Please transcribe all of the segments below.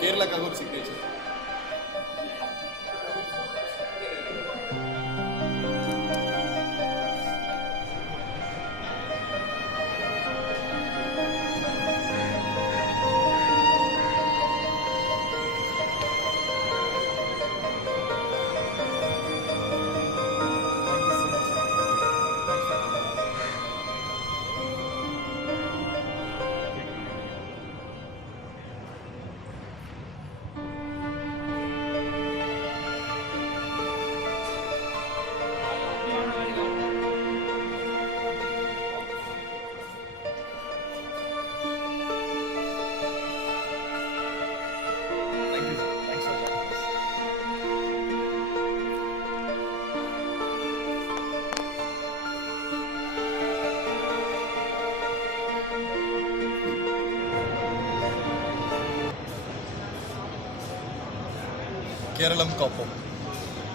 கேரளாக்காக ஒரு சிக்னேச்சர்.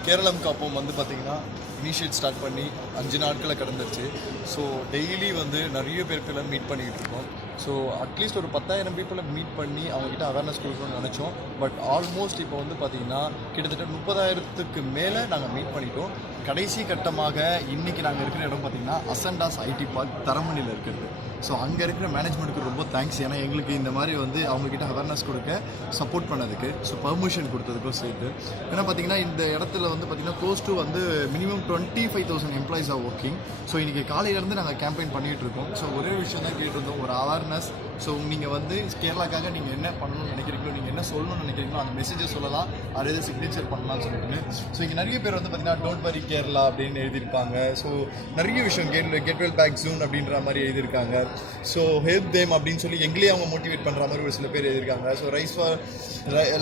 கேரளம் காப்போம் வந்து பார்த்திங்கன்னா இனிஷியேட் ஸ்டார்ட் பண்ணி 5 நாட்களை கடந்துருச்சு. ஸோ டெய்லி வந்து நிறைய பேர்களை மீட் பண்ணிக்கிட்டு இருக்கோம். ஸோ அட்லீஸ்ட் ஒரு 10,000 பீப்புளை மீட் பண்ணி அவங்ககிட்ட அவேர்னஸ் கொடுக்கணும்னு நினச்சோம். பட் ஆல்மோஸ்ட் இப்போ வந்து பார்த்திங்கன்னா கிட்டத்தட்ட 30,000க்கு மேலே நாங்கள் மீட் பண்ணிட்டோம். கடைசி கட்டமாக இன்றைக்கி நாங்கள் இருக்கிற இடம் பார்த்திங்கன்னா அசண்டாஸ் ஐடி பார்க் தரமணியில் இருக்கிறது. ஸோ அங்கே இருக்கிற மேனேஜ்மெண்ட்டுக்கு ரொம்ப தேங்க்ஸ். ஏன்னா எங்களுக்கு இந்த மாதிரி வந்து அவங்கக்கிட்ட அவேர்னஸ் கொடுக்க சப்போர்ட் பண்ணதுக்கு, ஸோ பர்மிஷன் கொடுத்ததுக்கும் சேர்த்து. ஏன்னா பார்த்திங்கன்னா இந்த இடத்துல வந்து பார்த்திங்கன்னா க்ளோஸ் டு வந்து minimum 25,000 employees are working. So இன்றைக்கி காலையிலேருந்து நாங்கள் கேம்பெயின் பண்ணிகிட்டு இருக்கோம். ஸோ ஒரே விஷயம் தான் கேட்டிருந்தோம், ஒரு அவேர்னஸ். ஸோ நீங்கள் வந்து கேரளாக்காக நீங்கள் என்ன பண்ணணும்னு நினைக்கிறீங்களோ, நீங்கள் என்ன சொல்லணும்னு நினைக்கிறீங்களோ அந்த மெசேஜை சொல்லலாம், அது எது சிக்னேச்சர் பண்ணலாம்னு சொல்லிட்டு. ஸோ இங்கே நிறைய பேர் வந்து பார்த்திங்கன்னா டோன்ட் வரி கேரளா அப்படின்னு எழுதியிருப்பாங்க. ஸோ நிறைய விஷயம் கெட் வெல் பேக் ஜூன் அப்படின்ற மாதிரி எழுதியிருக்காங்க. ஸோ ஹெல்ப் தேம் அப்படின்னு சொல்லி எங்களையே அவங்க மோட்டிவேட் பண்ணுற மாதிரி ஒரு சில பேர் எழுதியிருக்காங்க. So rice for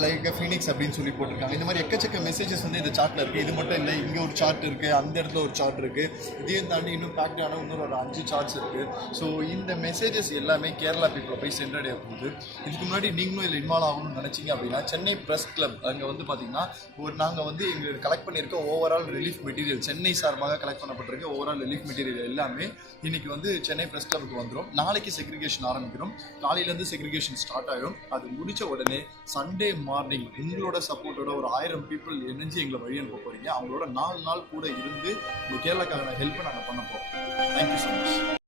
like Phoenix அப்படின்னு சொல்லி போட்டிருக்காங்க. இந்த மாதிரி எக்கச்சக்க மெசேஜஸ் வந்து இந்த சார்ட்டில் இருக்குது. இது மட்டும் இல்லை, இங்கே ஒரு சார்ட் இருக்குது, அந்த இடத்துல ஒரு சார்ட் இருக்குது, இதையும் தாண்டி இன்னும் பேக்டான இன்னொரு ஒரு 5 சார்ட்ஸ் இருக்குது. ஸோ இந்த மெசேஜஸ் எல்லாமே கேரளா பீப்புளை போய் சென்றடைய போகுது. இதுக்கு முன்னாடி நீங்களும் இதில் இன்வால்வ் ஆகணும்னு நினச்சிங்க அப்படின்னா சென்னை ப்ரெஸ் கிளப் அங்கே வந்து பார்த்திங்கன்னா நாங்கள் வந்து எங்களுக்கு கலெக்ட் பண்ணியிருக்க ஓவரால் ரிலீஃப் மெட்டீரியல், சென்னை சார்பாக கலெக்ட் பண்ணப்பட்டிருக்க ஓவரால் ரிலீஃப் மெட்டீரியல் எல்லாமே இன்றைக்கி வந்து சென்னை ப்ரெஸ் கிளப்புக்கு வந்துடும். நாளைக்கு செக்ரிகேஷன் ஆரம்பிக்கிறோம். காலையிலேருந்து செக்ரிகேஷன் ஸ்டார்ட் ஆகிடும். அது முடித்த உடனே சண்டே மார்னிங் உங்களோட சப்போர்ட்டோட ஒரு 1000 பீப்புள் இணைஞ்சு எங்களை வழி அனுப்ப போகிறீங்க. அவங்களோட 4 நாள் கூட இருந்து இந்த கேரளாக்கான ஹெல்ப்பை நாங்கள் பண்ண போகிறோம். Thank you so much.